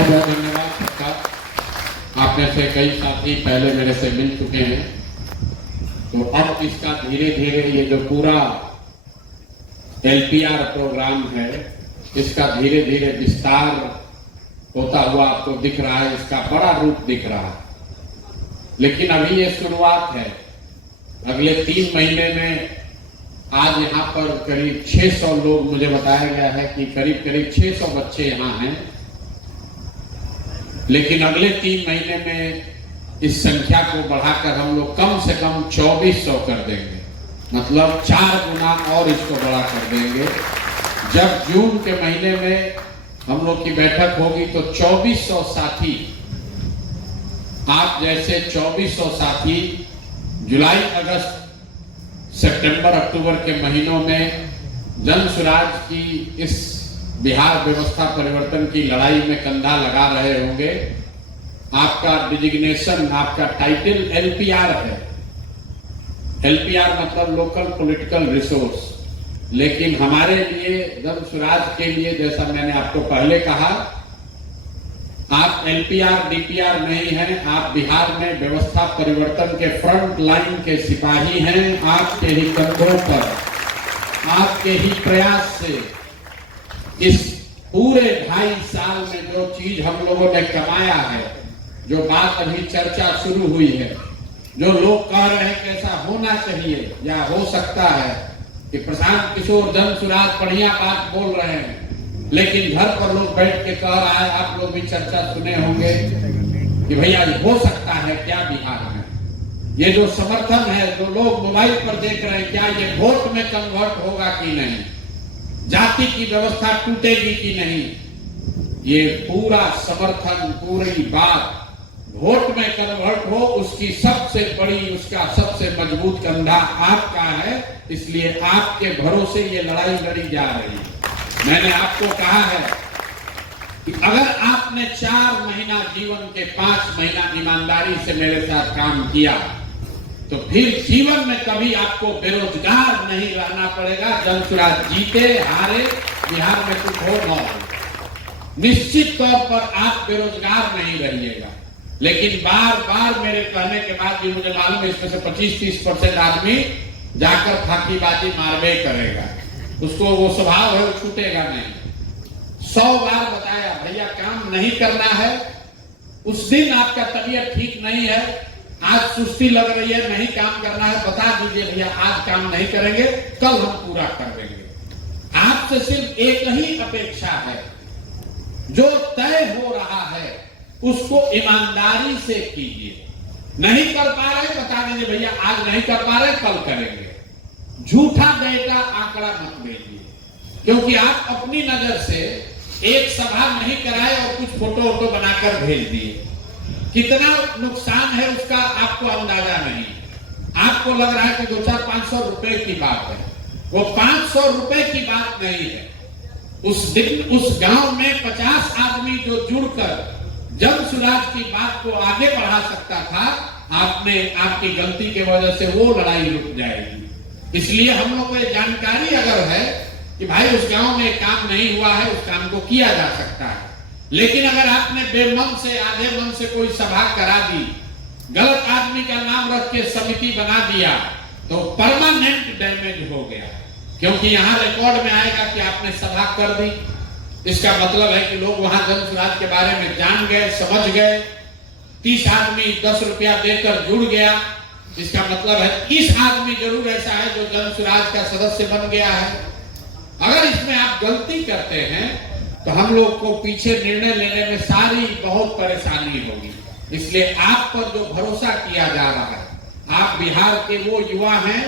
बहुत बहुत धन्यवाद सबका। आप में से कई साथी पहले मेरे से मिल चुके हैं, तो अब इसका धीरे धीरे ये जो पूरा LPR प्रोग्राम है इसका धीरे धीरे विस्तार होता हुआ आपको दिख रहा है, इसका बड़ा रूप दिख रहा है। लेकिन अभी ये शुरुआत है। अगले 3 महीने में आज यहाँ पर करीब 600 लोग, मुझे बताया गया है कि करीब करीब 600 बच्चे यहाँ हैं। लेकिन अगले 3 महीने में इस संख्या को बढ़ाकर हम लोग कम से कम 2400 कर देंगे, मतलब 4 गुना और इसको बड़ा कर देंगे। जब जून के महीने में हम लोग की बैठक होगी तो 2400 साथी, आप जैसे 2400 साथी जुलाई, अगस्त, सितंबर, अक्टूबर के महीनों में जन स्वराज की इस बिहार व्यवस्था परिवर्तन की लड़ाई में कंधा लगा रहे होंगे। आपका डिजिग्नेशन, आपका टाइटल LPR है। LPR मतलब लोकल पॉलिटिकल रिसोर्स। लेकिन हमारे लिए, जन स्वराज के लिए, जैसा मैंने आपको पहले कहा, आप LPR DPR नहीं हैं, आप बिहार में व्यवस्था परिवर्तन के फ्रंट लाइन के सिपाही हैं। आपके ही कंधों पर, आपके ही प्रयास से इस पूरे 2.5 साल में जो चीज हम लोगों ने कमाया है, जो बात अभी चर्चा शुरू हुई है, जो लोग कह रहे हैं कि ऐसा होना चाहिए या हो सकता है कि प्रशांत किशोर जन स्वराज बढ़िया बात बोल रहे हैं, लेकिन घर पर लोग बैठ के कह रहा है, आप लोग भी चर्चा सुने होंगे कि भैया ये हो सकता है क्या बिहार में? ये जो समर्थन है, जो लोग मोबाइल पर देख रहे हैं, क्या ये वोट में कन्वर्ट होगा कि नहीं? जाति की व्यवस्था टूटेगी कि नहीं? ये पूरा समर्थन, पूरी बात वोट में कन्वर्ट हो, उसकी सबसे बड़ी, उसका सबसे मजबूत कंधा आपका है। इसलिए आपके भरोसे ये लड़ाई लड़ी जा रही है। मैंने आपको कहा है कि अगर आपने 4 महीना जीवन के 5 महीना ईमानदारी से मेरे साथ काम किया तो फिर जीवन में कभी आपको बेरोजगार नहीं रहना पड़ेगा। जन स्वराज जीते हारे, बिहार में कुछ हो न हो, निश्चित तौर पर आप बेरोजगार नहीं रहिएगा। लेकिन बार बार मेरे कहने के बाद भी मुझे मालूम है इसमें से 25-30% आदमी जाकर फाकीबाजी मारवे करेगा, उसको वो स्वभाव है, वो छूटेगा नहीं। 100 बार बताया भैया काम नहीं करना है। उस दिन आपका तबीयत ठीक नहीं है, आज सुस्ती लग रही है, नहीं काम करना है, बता दीजिए भैया आज काम नहीं करेंगे, कल हम पूरा कर देंगे। आपसे सिर्फ एक ही अपेक्षा है, जो तय हो रहा है उसको ईमानदारी से कीजिए। नहीं कर पा रहे बता दीजिए भैया आज नहीं कर पा रहे, कल करेंगे। झूठा गए का आंकड़ा मत भेजिए, क्योंकि आप अपनी नजर से एक सभा नहीं कराए और कुछ फोटो वोटो बनाकर भेज दिए। कितना नुकसान है उसका आपको अंदाजा नहीं। आपको लग रहा है कि 200-500 रुपए की बात है, वो 500 रुपए की बात नहीं है। उस दिन उस गांव में 50 आदमी जो जुड़कर जन स्वराज की बात को आगे बढ़ा सकता था, आपकी गलती की वजह से वो लड़ाई रुक जाएगी। इसलिए हम लोग को ये जानकारी अगर है कि भाई उस गांव में काम नहीं हुआ है, उस काम को किया जा सकता है। लेकिन अगर आपने बेमन से, आधे मन से कोई सभा करा दी, गलत आदमी का नाम रख के समिति बना दिया, तो परमानेंट डैमेज हो गया। क्योंकि यहां रिकॉर्ड में आएगा कि आपने सभा कर दी। इसका मतलब है कि लोग वहां जन स्वराज के बारे में जान गए, समझ गए। 30 आदमी 10 रुपया देकर जुड़ गया, इसका मतलब है 30 आदमी जरूर ऐसा है जो जन स्वराज का सदस्य बन गया है। अगर इसमें आप गलती करते हैं तो हम लोग को पीछे निर्णय लेने में सारी बहुत परेशानी होगी। इसलिए आप पर जो भरोसा किया जा रहा है, आप बिहार के वो युवा हैं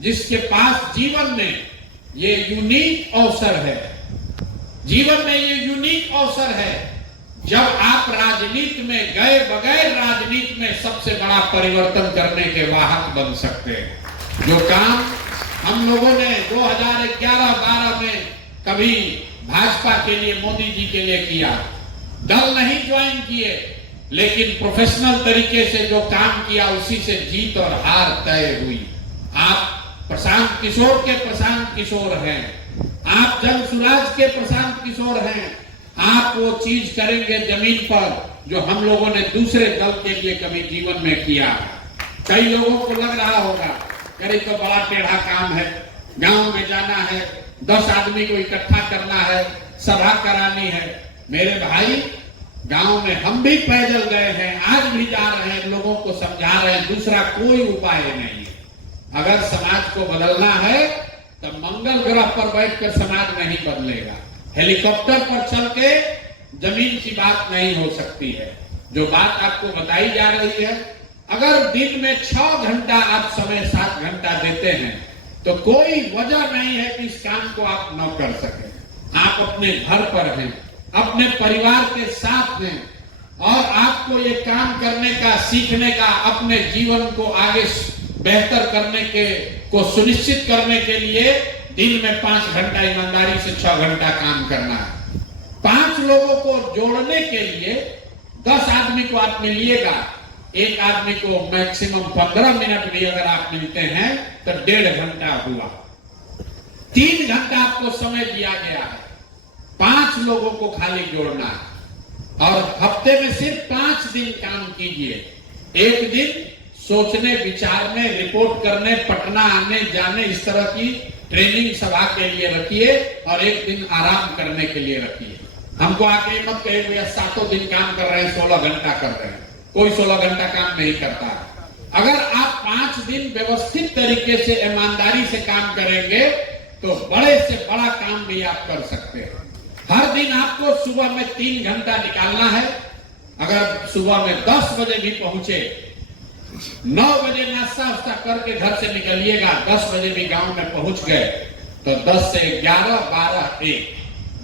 जिसके पास जीवन में ये यूनिक अवसर है। जीवन में ये यूनिक अवसर है जब आप राजनीति में गए बगैर राजनीति में सबसे बड़ा परिवर्तन करने के वाहक बन सकते हैं। जो काम हम लोगों ने 2011-12 में कभी भाजपा के लिए, मोदी जी के लिए किया, दल नहीं ज्वाइन किए, लेकिन प्रोफेशनल तरीके से जो काम किया उसी से जीत और हार तय हुई। आप प्रशांत किशोर के प्रशांत किशोर हैं, आप जन स्वराज के प्रशांत किशोर हैं। आप वो चीज करेंगे जमीन पर जो हम लोगों ने दूसरे दल के लिए कभी जीवन में किया है। कई लोगों को लग रहा होगा अरे तो बड़ा टेढ़ा काम है, गांव में जाना है, 10 आदमी को इकट्ठा करना है, सभा करानी है। मेरे भाई, गांव में हम भी पैदल गए हैं, आज भी जा रहे हैं, लोगों को समझा रहे हैं, दूसरा कोई उपाय नहीं है। अगर समाज को बदलना है तो मंगल ग्रह पर बैठकर समाज नहीं बदलेगा, हेलीकॉप्टर पर चल के जमीन की बात नहीं हो सकती है। जो बात आपको बताई जा रही है, अगर दिन में 6 घंटा आप समय 7 घंटा देते हैं तो कोई वजह नहीं है कि इस काम को आप न कर सकें। आप अपने घर पर हैं, अपने परिवार के साथ हैं और आपको ये काम करने का, सीखने का, अपने जीवन को आगे बेहतर करने के को सुनिश्चित करने के लिए दिन में 5 घंटा ईमानदारी से 6 घंटा काम करना है। 5 लोगों को जोड़ने के लिए 10 आदमी को आप मिलिएगा, एक आदमी को मैक्सिमम 15 मिनट भी अगर आप मिलते हैं तो 1.5 घंटा हुआ। 3 घंटा आपको समय दिया गया है, 5 लोगों को खाली जोड़ना है और हफ्ते में सिर्फ 5 दिन काम कीजिए। एक दिन सोचने विचारने, रिपोर्ट करने, पटना आने जाने, इस तरह की ट्रेनिंग सभा के लिए रखिए और एक दिन आराम करने के लिए रखिए। हमको आके मत कहे भैया 7 दिन काम कर रहे हैं, 16 घंटा कर रहे हैं। कोई 16 घंटा काम नहीं करता। अगर आप 5 दिन व्यवस्थित तरीके से ईमानदारी से काम करेंगे तो बड़े से बड़ा काम भी आप कर सकते हैं। हर दिन आपको सुबह में 3 घंटा निकालना है। अगर सुबह में 10 बजे भी पहुंचे, 9 बजे नाश्ता वास्ता करके घर से निकलिएगा, 10 बजे भी गांव में पहुंच गए तो 10 से 11, 12, 1,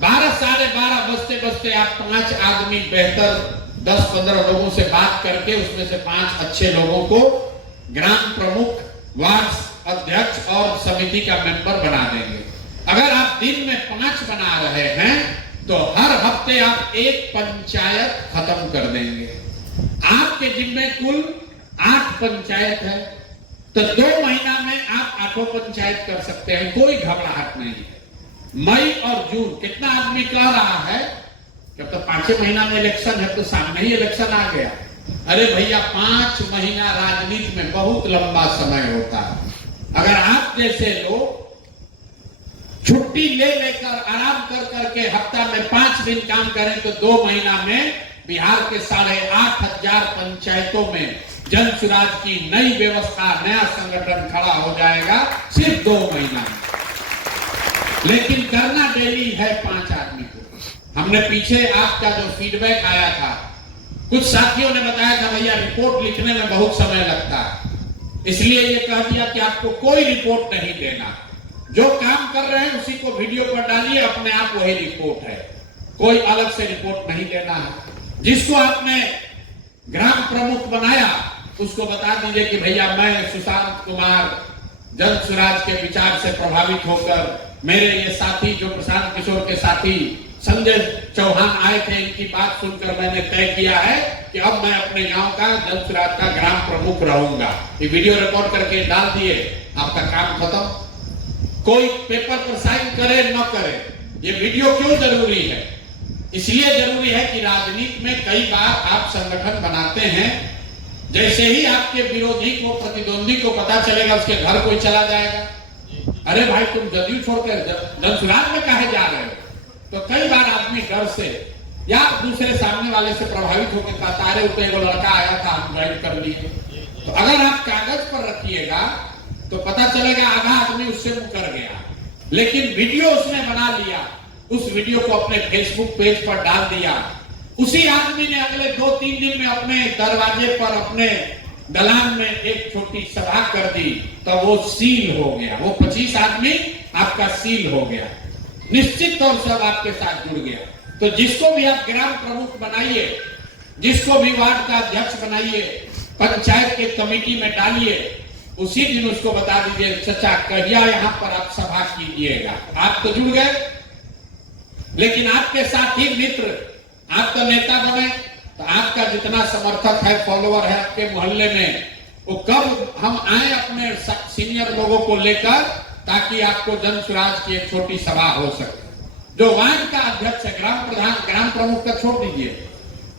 12, साढ़े 12 बजते बजते आप 5 आदमी बेहतर 10-15 लोगों से बात करके उसमें से 5 अच्छे लोगों को ग्राम प्रमुख, वार्ड अध्यक्ष और समिति का मेंबर बना देंगे। अगर आप दिन में 5 बना रहे हैं तो हर हफ्ते आप 1 पंचायत खत्म कर देंगे। आपके जिम्मे कुल 8 पंचायत है तो 2 महीना में आप 8 पंचायत कर सकते हैं, कोई घबराहट नहीं है। मई और जून कितना आदमी कह रहा है जब तो 5 महीना में इलेक्शन है तो सामने ही इलेक्शन आ गया। अरे भैया 5 महीना राजनीति में बहुत लंबा समय होता है। अगर आप जैसे लोग छुट्टी ले लेकर आराम कर करके हफ्ता में 5 दिन काम करें तो 2 महीना में बिहार के 8,500 पंचायतों में जन सुराज की नई व्यवस्था, नया संगठन खड़ा हो जाएगा, सिर्फ 2 महीना में। लेकिन करना डेली है 5 आदमी को। हमने पीछे आपका जो फीडबैक आया था, कुछ साथियों ने बताया था भैया रिपोर्ट लिखने में बहुत समय लगता है, इसलिए ये कह दिया कि आपको कोई रिपोर्ट नहीं देना, जो काम कर रहे हैं उसी को वीडियो पर डालिए, अपने आप वही रिपोर्ट है, कोई अलग से रिपोर्ट नहीं देना है। जिसको आपने ग्राम प्रमुख बनाया उसको बता दीजिए कि भैया मैं सुशांत कुमार जन सुराज के विचार से प्रभावित होकर, मेरे ये साथी जो प्रशांत किशोर के साथी संजय चौहान आए थे, इनकी बात सुनकर मैंने तय किया है कि अब मैं अपने गांव का जन सुराज का ग्राम प्रमुख रहूंगा। ये वीडियो रिकॉर्ड करके डाल दिए, आपका काम खत्म। कोई पेपर पर साइन करे न करे, ये वीडियो क्यों जरूरी है? इसलिए जरूरी है कि राजनीति में कई बार आप संगठन बनाते हैं, जैसे ही आपके विरोधी को, प्रतिद्वंदी को पता चलेगा उसके घर कोई चला जाएगा, अरे भाई तुम जदयू छोड़कर जन सुराज में काहे जा रहे हो? तो कई बार आदमी डर से या दूसरे सामने वाले से प्रभावित होकर कहता अरे ऊपर एगो लड़का आया था हम ज्वाइन कर लिए। तो अगर आप कागज पर रखिएगा तो पता चलेगा आधा आदमी उससे मुकर गया, लेकिन वीडियो उसने बना लिया, उस वीडियो को अपने फेसबुक पेज पर डाल दिया, उसी आदमी ने अगले 2-3 दिन में अपने दरवाजे पर, अपने दलान में एक छोटी सभा कर दी, तो वो सील हो गया, वो 25 आदमी आपका सील हो गया, निश्चित तौर से आपके साथ जुड़ गया। तो जिसको भी आप ग्राम प्रमुख बनाइए, जिसको भी वार्ड का अध्यक्ष बनाइए, पंचायत के कमेटी में डालिए, उसी दिन उसको बता दीजिए चचा कहिया यहाँ पर आप सभा कीजिएगा। आप तो जुड़ गए, लेकिन आपके साथी मित्र, आप तो नेता बने, तो आपका जितना समर्थक है, फॉलोअर है आपके मोहल्ले में, वो कब हम आए अपने सीनियर लोगों को लेकर, ताकि आपको जन सुराज की एक छोटी सभा हो सके। जो वार्ड का अध्यक्ष है, ग्राम प्रधान, ग्राम प्रमुख का छोड़ दीजिए,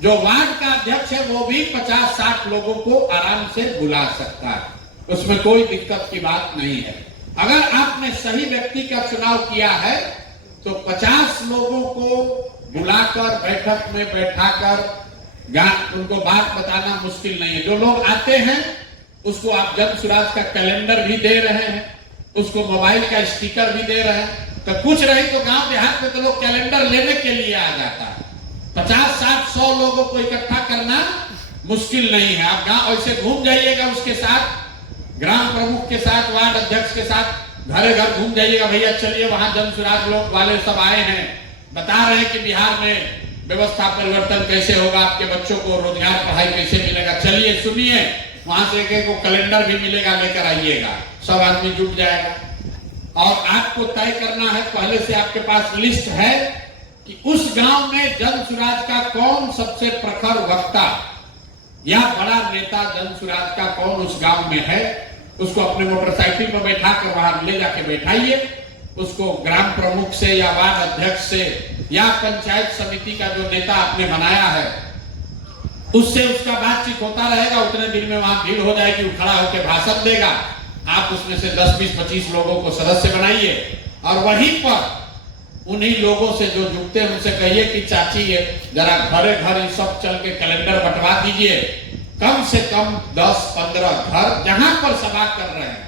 जो वार्ड का अध्यक्ष है वो भी 50-60 लोगों को आराम से बुला सकता है, उसमें कोई दिक्कत की बात नहीं है। अगर आपने सही व्यक्ति का चुनाव किया है तो 50 लोगों को बुलाकर बैठक में बैठाकर उनको बात बताना मुश्किल नहीं है। जो लोग आते हैं उसको आप जन सुराज का कैलेंडर भी दे रहे हैं, उसको मोबाइल का स्टिकर भी दे रहे हैं, तो कुछ रही तो गांव देहात में तो लोग कैलेंडर लेने के लिए आ जाता है। 50-60-100 लोगों को इकट्ठा करना मुश्किल नहीं है। आप गांव ऐसे घूम जाइएगा, उसके साथ ग्राम प्रमुख के साथ, वार्ड अध्यक्ष के साथ घर घर घूम जाइएगा, भैया चलिए वहां जन सुराज लोग वाले सब आए हैं, बता रहे हैं कि बिहार में व्यवस्था परिवर्तन कैसे होगा, आपके बच्चों को रोजगार पढ़ाई कैसे मिलेगा, चलिए सुनिए, वहां से एक को कैलेंडर भी मिलेगा, लेकर आइएगा, सब आदमी जुट जाएगा। और आपको तय करना है, पहले से आपके पास लिस्ट है कि उस गांव में जन सुराज का कौन सबसे प्रखर वक्ता या बड़ा नेता जन सुराज का कौन उस गांव में है, उसको अपने मोटरसाइकिल पर बैठा कर वहां ले जाके बैठाइए, उसको ग्राम प्रमुख से या वार्ड अध्यक्ष से या पंचायत समिति का जो नेता आपने बनाया है उससे उसका बातचीत होता रहेगा। उतने दिन में वहां भीड़ हो जाएगी, वो खड़ा होकर भाषण देगा, आप उसमें से 10, 20, 25 लोगों को सदस्य बनाइए और वहीं पर उन्हीं लोगों से जो जुटते हैं उनसे कहिए कि चाची ये जरा घरे घर सब चल के कैलेंडर बंटवा दीजिए, कम से कम 10-15 घर जहां पर सभा कर रहे हैं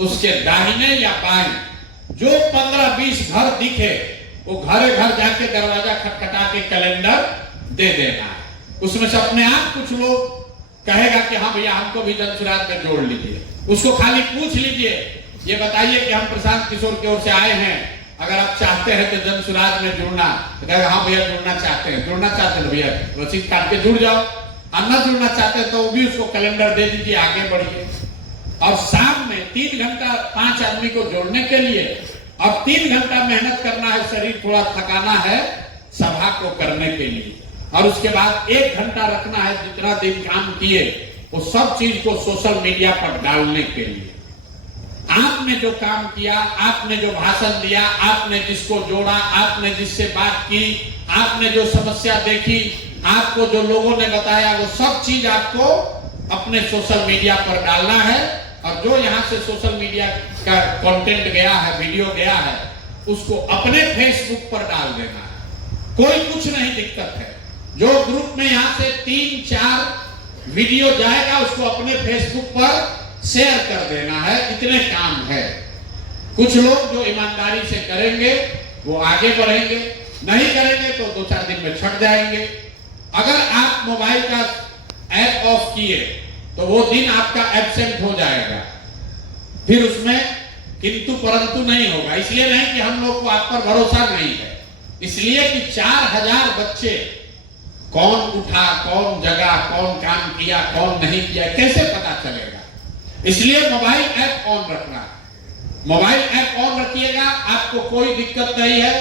उसके दाहिने या बाएं जो 15-20 घर दिखे वो घरे घर जाके दरवाजा खटखटा के कैलेंडर दे देना है। उसमें से अपने आप कुछ लोग कहेगा कि हाँ भैया हमको भी जन सुराज में जोड़ लीजिए, उसको खाली पूछ लीजिए, ये बताइए कि हम प्रशांत किशोर की ओर से आए हैं, अगर आप चाहते हैं तो जन सुराज में जुड़ना, तो कहेगा हाँ भैया जुड़ना चाहते हैं, जुड़ना चाहते हैं भैया रसीद काट के जुड़ जाओ, और न जुड़ना चाहते हैं तो वो भी उसको कैलेंडर दे दीजिए, आगे बढ़िए। और शाम में 3 घंटा 5 आदमी को जोड़ने के लिए और 3 घंटा मेहनत करना है, शरीर थोड़ा थकाना है सभा को करने के लिए, और उसके बाद 1 घंटा रखना है जितना दिन काम किए वो सब चीज को सोशल मीडिया पर डालने के लिए। आपने जो काम किया, आपने जो भाषण दिया, आपने जिसको जोड़ा, आपने जिससे बात की, आपने जो समस्या देखी, आपको जो लोगों ने बताया, वो सब चीज आपको अपने सोशल मीडिया पर डालना है। और जो यहाँ से सोशल मीडिया का कंटेंट गया है, वीडियो गया है, उसको अपने फेसबुक पर डाल देना है, कोई कुछ नहीं दिक्कत है। जो ग्रुप में यहाँ से 3-4 वीडियो जाएगा उसको अपने फेसबुक पर शेयर कर देना है, इतने काम है। कुछ लोग जो ईमानदारी से करेंगे वो आगे बढ़ेंगे, नहीं करेंगे तो 2-4 दिन में छट जाएंगे। अगर आप मोबाइल का ऐप ऑफ किए तो वो दिन आपका एब्सेंट हो जाएगा, फिर उसमें किंतु परंतु नहीं होगा। इसलिए नहीं कि हम लोग को आप पर भरोसा नहीं है, इसलिए कि 4000 बच्चे कौन उठा, कौन जगा, कौन काम किया, कौन नहीं किया, कैसे पता चलेगा। इसलिए मोबाइल ऐप ऑन रखना, मोबाइल ऐप ऑन रखिएगा, आपको कोई दिक्कत नहीं है।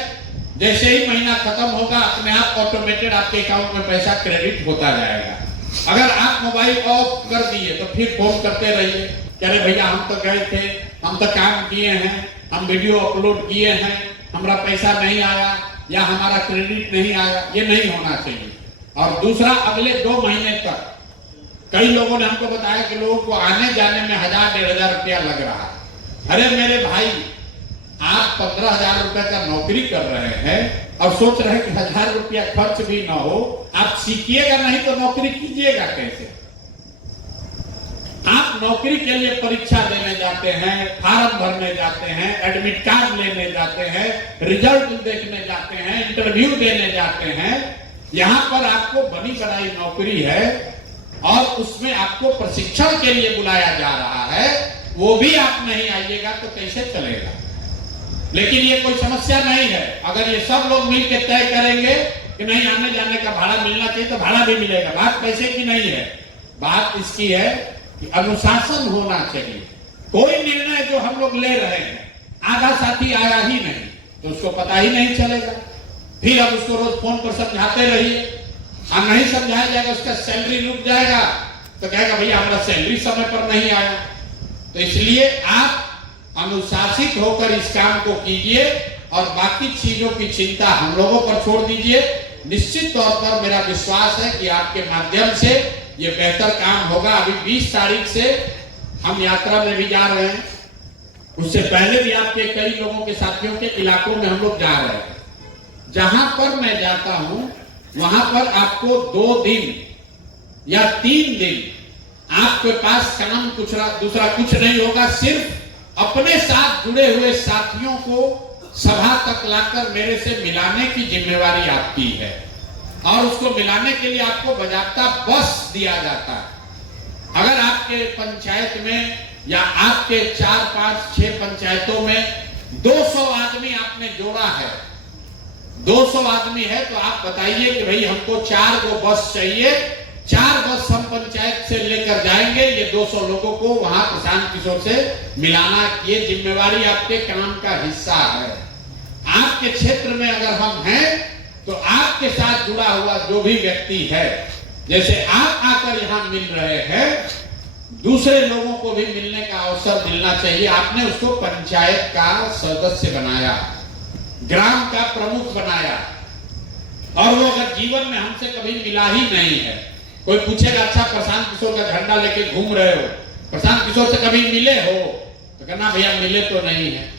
जैसे ही महीना खत्म होगा अपने आप ऑटोमेटेड आपके अकाउंट में पैसा क्रेडिट होता जाएगा। अगर आप मोबाइल ऑफ कर दिए तो फिर फोन करते रहिए, कह रहे भैया हम तो गए थे, हम तो काम किए हैं, हम वीडियो अपलोड किए हैं, हमारा पैसा नहीं आया या हमारा क्रेडिट नहीं आया, ये नहीं होना चाहिए। और दूसरा, अगले 2 महीने तक कई लोगों ने हमको बताया कि लोगों को आने जाने में 1000-1500 रुपया लग रहा है। अरे मेरे भाई, आप 15,000 रुपए का नौकरी कर रहे हैं और सोच रहे हैं कि 1000 रुपया खर्च भी ना हो, आप सीखिएगा नहीं तो नौकरी कीजिएगा कैसे। आप नौकरी के लिए परीक्षा देने जाते हैं, फार्म भरने जाते हैं, एडमिट कार्ड लेने जाते हैं, रिजल्ट देखने जाते हैं, इंटरव्यू देने जाते हैं। यहां पर आपको बनी बनाई नौकरी है और उसमें आपको प्रशिक्षण के लिए बुलाया जा रहा है, वो भी आप नहीं आइएगा तो कैसे चलेगा। लेकिन ये कोई समस्या नहीं है, अगर ये सब लोग मिलकर तय करेंगे कि नहीं आने जाने का भाड़ा मिलना चाहिए तो भाड़ा भी मिलेगा। बात पैसे की नहीं है, बात इसकी है कि अनुशासन होना चाहिए। कोई निर्णय जो हम लोग ले रहे हैं, आधा साथी आया ही नहीं तो उसको पता ही नहीं चलेगा, फिर अब उसको रोज फोन पर समझाते रहिए, और नहीं समझाया जाएगा उसका सैलरी रुक जाएगा तो कहेगा भैया हमारा सैलरी समय पर नहीं आया। तो इसलिए आप अनुशासित होकर इस काम को कीजिए और बाकी चीजों की चिंता हम लोगों पर छोड़ दीजिए। निश्चित तौर पर मेरा विश्वास है कि आपके माध्यम से ये बेहतर काम होगा। अभी 20 तारीख से हम यात्रा में भी जा रहे हैं, उससे पहले भी आपके कई लोगों के साथियों के इलाकों में हम लोग जा रहे हैं। जहां पर मैं जाता हूं वहां पर आपको 2 दिन या 3 दिन आपके पास काम दूसरा कुछ नहीं होगा। सिर्फ अपने साथ जुड़े हुए साथियों को सभा तक लाकर मेरे से मिलाने की जिम्मेवारी आपकी है, और उसको मिलाने के लिए आपको बाकायदा बस दिया जाता है। अगर आपके पंचायत में या आपके 4, 5, 6 पंचायतों में 200 आदमी आपने जोड़ा है, 200 आदमी है, तो आप बताइए कि भाई हमको 4 गो बस चाहिए, 4 बस हम पंचायत से लेकर जाएंगे ये 200 लोगों को वहां प्रशांत किशोर से मिलाना। ये जिम्मेवारी आपके काम का हिस्सा है। आपके क्षेत्र में अगर हम हैं तो आपके साथ जुड़ा हुआ जो भी व्यक्ति है, जैसे आप आकर यहां मिल रहे हैं, दूसरे लोगों को भी मिलने का अवसर मिलना चाहिए। आपने उसको पंचायत का सदस्य बनाया, ग्राम का प्रमुख बनाया, और वो अगर जीवन में हमसे कभी मिला ही नहीं है, कोई पूछेगा अच्छा प्रशांत किशोर का झंडा लेके घूम रहे हो, प्रशांत किशोर से कभी मिले हो, तो कहना भैया मिले तो नहीं है।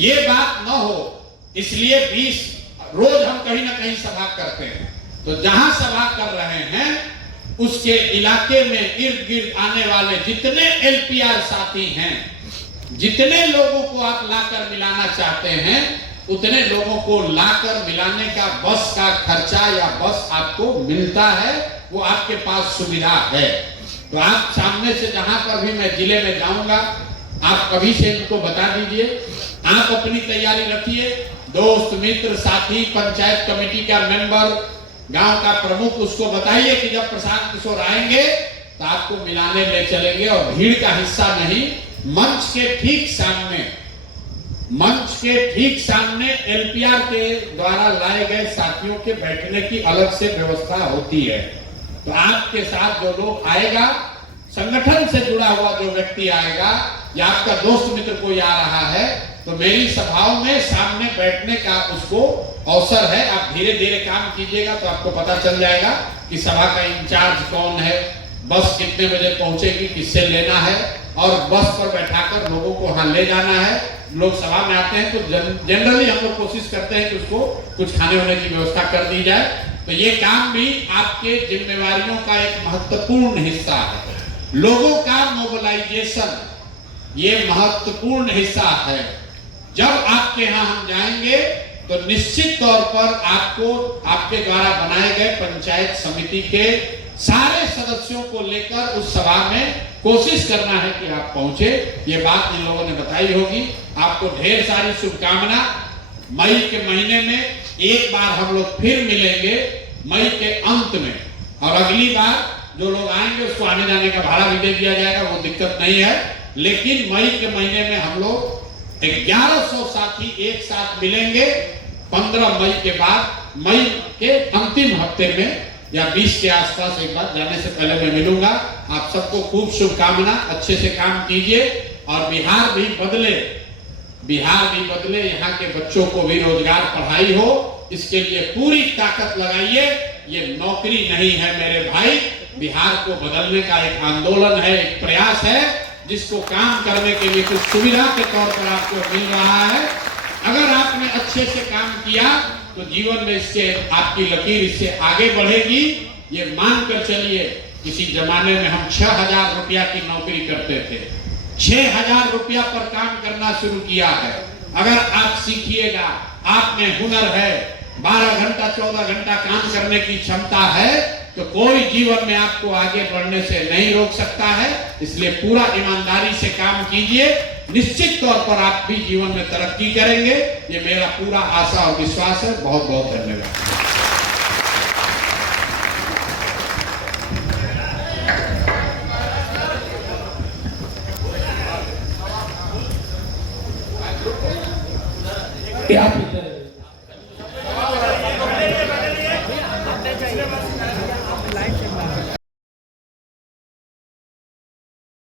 ये बात न हो, इसलिए 20 रोज हम कहीं ना कहीं सभा करते हैं। तो जहां सभा कर रहे हैं उसके इलाके में इर्द गिर्द आने वाले जितने एलपीआर साथी हैं, जितने लोगों को आप लाकर मिलाना चाहते हैं, उतने लोगों को लाकर मिलाने का बस का खर्चा या बस आपको मिलता है, वो आपके पास सुविधा है। तो आप सामने से जहां पर भी मैं जिले में जाऊंगा, आप कभी से इनको बता दीजिए। आप अपनी तैयारी रखिए, दोस्त मित्र साथी, पंचायत कमेटी का मेंबर, गांव का प्रमुख, उसको बताइए कि जब प्रशांत किशोर आएंगे तो आपको मिलाने ले चलेंगे। और भीड़ का हिस्सा नहीं, मंच के ठीक सामने एलपीआर के द्वारा लाए गए साथियों के बैठने की अलग से व्यवस्था होती है। तो आपके साथ जो लोग आएगा, संगठन से जुड़ा हुआ जो व्यक्ति आएगा, या आपका दोस्त मित्र कोई आ रहा है, तो मेरी सभाओं में सामने बैठने का उसको अवसर है। आप धीरे धीरे काम कीजिएगा तो आपको पता चल जाएगा कि सभा का इंचार्ज कौन है, बस कितने बजे पहुंचेगी, किससे लेना है, और बस पर बैठाकर लोगों को वहां ले जाना है। लोग सभा में आते हैं तो जनरली हम लोग कोशिश करते हैं कि उसको कुछ खाने वाने की व्यवस्था कर दी जाए। तो ये काम भी आपके जिम्मेवारियों का एक महत्वपूर्ण हिस्सा है। लोगों का मोबिलाइजेशन ये महत्वपूर्ण हिस्सा है। जब आपके यहाँ हम जाएंगे तो निश्चित तौर पर आपको आपके द्वारा बनाए गए पंचायत समिति के सारे सदस्यों को लेकर उस सभा में कोशिश करना है कि आप पहुंचे। ये बात इन लोगों ने बताई होगी। आपको ढेर सारी शुभकामना। मई के महीने में एक बार हम लोग फिर मिलेंगे, मई के अंत में, और अगली बार जो लोग आएंगे उसको आने जाने का भाड़ा भी दे दिया जाएगा, वो दिक्कत नहीं है। लेकिन मई के महीने में हम लोग 1100 साथी एक साथ मिलेंगे। 15 मई के बाद, मई के अंतिम हफ्ते में या 20 के आसपास एक बार जाने से पहले मैं मिलूंगा। आप सबको खूब शुभकामना, अच्छे से काम कीजिए और बिहार भी बदले, यहाँ के बच्चों को भी रोजगार, पढ़ाई हो, इसके लिए पूरी ताकत लगाइए। ये नौकरी नहीं है मेरे भाई, बिहार को बदलने का एक आंदोलन है, एक प्रयास है, जिसको काम करने के लिए कुछ सुविधा के तौर पर आपको मिल रहा है। अगर आपने अच्छे से काम किया तो जीवन में इसके आपकी लकीर इससे आगे बढ़ेगी। ये मानकर चलिए, किसी जमाने में हम 6000 रुपया की नौकरी करते थे, 6000 रुपया पर काम करना शुरू किया है। अगर आप सीखिएगा, आप में हुनर है, 12 घंटा 14 घंटा काम करने की क्षमता है, तो कोई जीवन में आपको आगे बढ़ने से नहीं रोक सकता है। इसलिए पूरा ईमानदारी से काम कीजिए, निश्चित तौर पर आप भी जीवन में तरक्की करेंगे। ये मेरा पूरा आशा और विश्वास है। बहुत बहुत धन्यवाद। आप